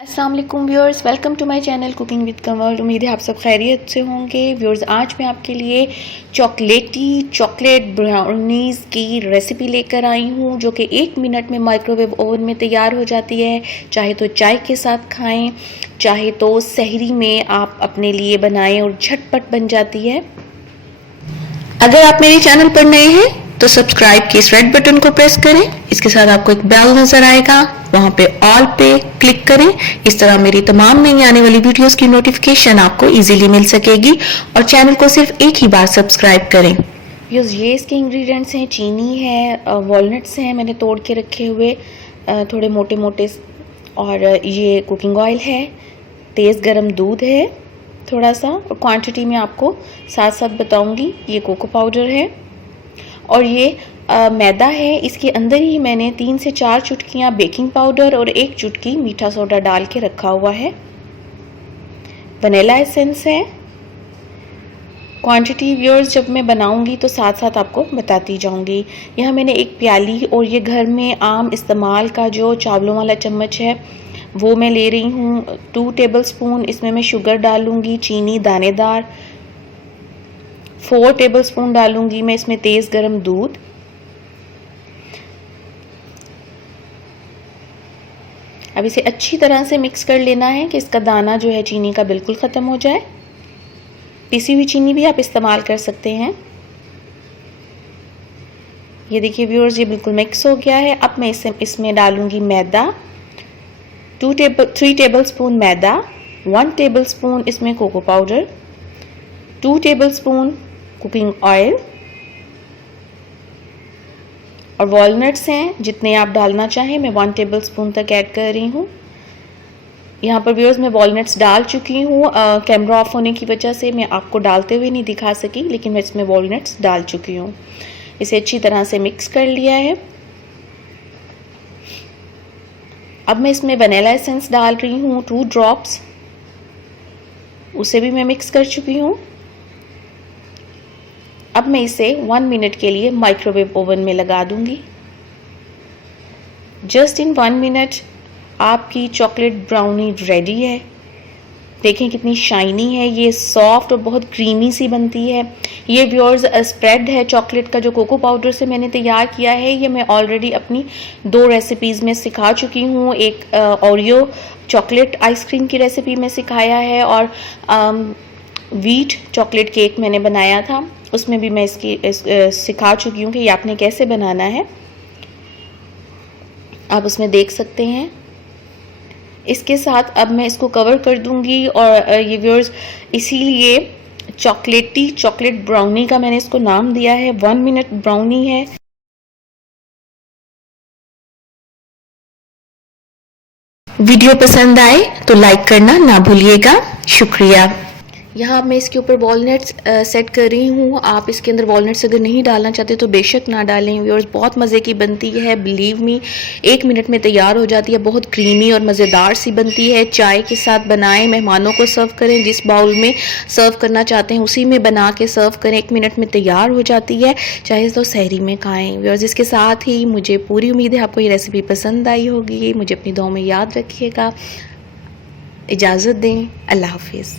अस्सलाम वालेकुम viewers, welcome to my channel cooking with Kamal. उम्मीद है आप सब खैरियत से होंगे। व्यूअर्स, आज मैं आपके लिए चॉकलेट ब्राउनीज़ की रेसिपी लेकर आई हूँ जो कि 1 मिनट में माइक्रोवेव ओवन में तैयार हो जाती है। चाहे तो चाय के साथ खाएं, चाहे तो सहरी में आप अपने लिए बनाएं और झटपट बन जाती है। अगर आप मेरे चैनल पर नए हैं तो सब्सक्राइब के इस रेड बटन को प्रेस करें। इसके साथ आपको एक बेल नजर आएगा, वहां पे ऑल पे क्लिक करें। इस तरह मेरी तमाम नई आने वाली वीडियोस की नोटिफिकेशन आपको इजीली मिल सकेगी और चैनल को सिर्फ एक ही बार सब्सक्राइब करें। ये इसके इंग्रेडिएंट्स हैं, चीनी है, वॉलनट्स हैं मैंने तोड़ के रखे हुए थोड़े मोटे मोटे, और ये कुकिंग ऑयल है, तेज़ गरम दूध है थोड़ा सा, और क्वांटिटी में आपको साथ साथ बताऊंगी। ये कोको पाउडर है और ये मैदा है। इसके अंदर ही मैंने 3 से 4 चुटकियाँ बेकिंग पाउडर और 1 चुटकी मीठा सोडा डाल के रखा हुआ है। वनीला एसेंस है। क्वांटिटी व्यूअर्स जब मैं बनाऊंगी तो साथ साथ आपको बताती जाऊंगी। यहाँ मैंने एक प्याली और ये घर में आम इस्तेमाल का जो चावलों वाला चम्मच है वो मैं ले रही हूँ। 2 टेबलस्पून इसमें मैं शुगर डालूंगी, चीनी दानेदार। 4 टेबलस्पून डालूंगी मैं इसमें तेज़ गरम दूध। अब इसे अच्छी तरह से मिक्स कर लेना है कि इसका दाना जो है चीनी का बिल्कुल ख़त्म हो जाए। पिसी हुई चीनी भी आप इस्तेमाल कर सकते हैं। ये देखिए व्यूअर्स, ये बिल्कुल मिक्स हो गया है। अब मैं इसमें डालूंगी मैदा, 3 टेबलस्पून मैदा, 1 टेबलस्पून इसमें cocoa powder, 2 tablespoon cooking oil, और वॉलनट्स हैं जितने आप डालना चाहें। मैं 1 टेबलस्पून तक ऐड कर रही हूँ। यहाँ पर व्यूअर्स मैं वॉलनट्स डाल चुकी हूँ। कैमरा ऑफ होने की वजह से मैं आपको डालते हुए नहीं दिखा सकी, लेकिन मैं इसमें वॉलनट्स डाल चुकी हूँ। इसे अच्छी तरह से मिक्स कर लिया है। अब मैं इसमें वनीला एसेंस डाल रही हूँ 2 ड्रॉप्स, उसे भी मैं मिक्स कर चुकी हूँ। अब मैं इसे 1 मिनट के लिए माइक्रोवेव ओवन में लगा दूंगी। जस्ट इन 1 मिनट आपकी चॉकलेट ब्राउनी रेडी है। देखें कितनी शाइनी है, ये सॉफ्ट और बहुत क्रीमी सी बनती है। ये व्यूअर्स स्प्रेड है चॉकलेट का जो कोको पाउडर से मैंने तैयार किया है। ये मैं ऑलरेडी अपनी 2 रेसिपीज़ में सिखा चुकी हूँ। एक ओरियो चॉकलेट आइसक्रीम की रेसिपी में सिखाया है, और व्हीट चॉकलेट केक मैंने बनाया था, उसमें भी मैं सिखा चुकी हूँ कि ये आपने कैसे बनाना है। आप उसमें देख सकते हैं। इसके साथ अब मैं इसको कवर कर दूंगी, और ये व्यूअर्स इसीलिए चॉकलेट ब्राउनी का मैंने इसको नाम दिया है। 1 मिनट ब्राउनी है। वीडियो पसंद आए तो लाइक करना ना भूलिएगा। शुक्रिया। यहाँ मैं इसके ऊपर वॉलनट्स सेट कर रही हूँ। आप इसके अंदर वॉलनट्स अगर नहीं डालना चाहते तो बेशक ना डालें। व्यूअर्स, बहुत मज़े की बनती है, बिलीव मी। 1 मिनट में तैयार हो जाती है। बहुत क्रीमी और मज़ेदार सी बनती है। चाय के साथ बनाएं, मेहमानों को सर्व करें। जिस बाउल में सर्व करना चाहते हैं उसी में बना के सर्व करें। 1 मिनट में तैयार हो जाती है। चाहे तो सहरी में खाएँ। व्यूअर्स, इसके साथ ही मुझे पूरी उम्मीद है आपको ये रेसिपी पसंद आई होगी। मुझे अपनी दुआ में याद रखिएगा। इजाज़त दें। अल्लाह हाफिज़।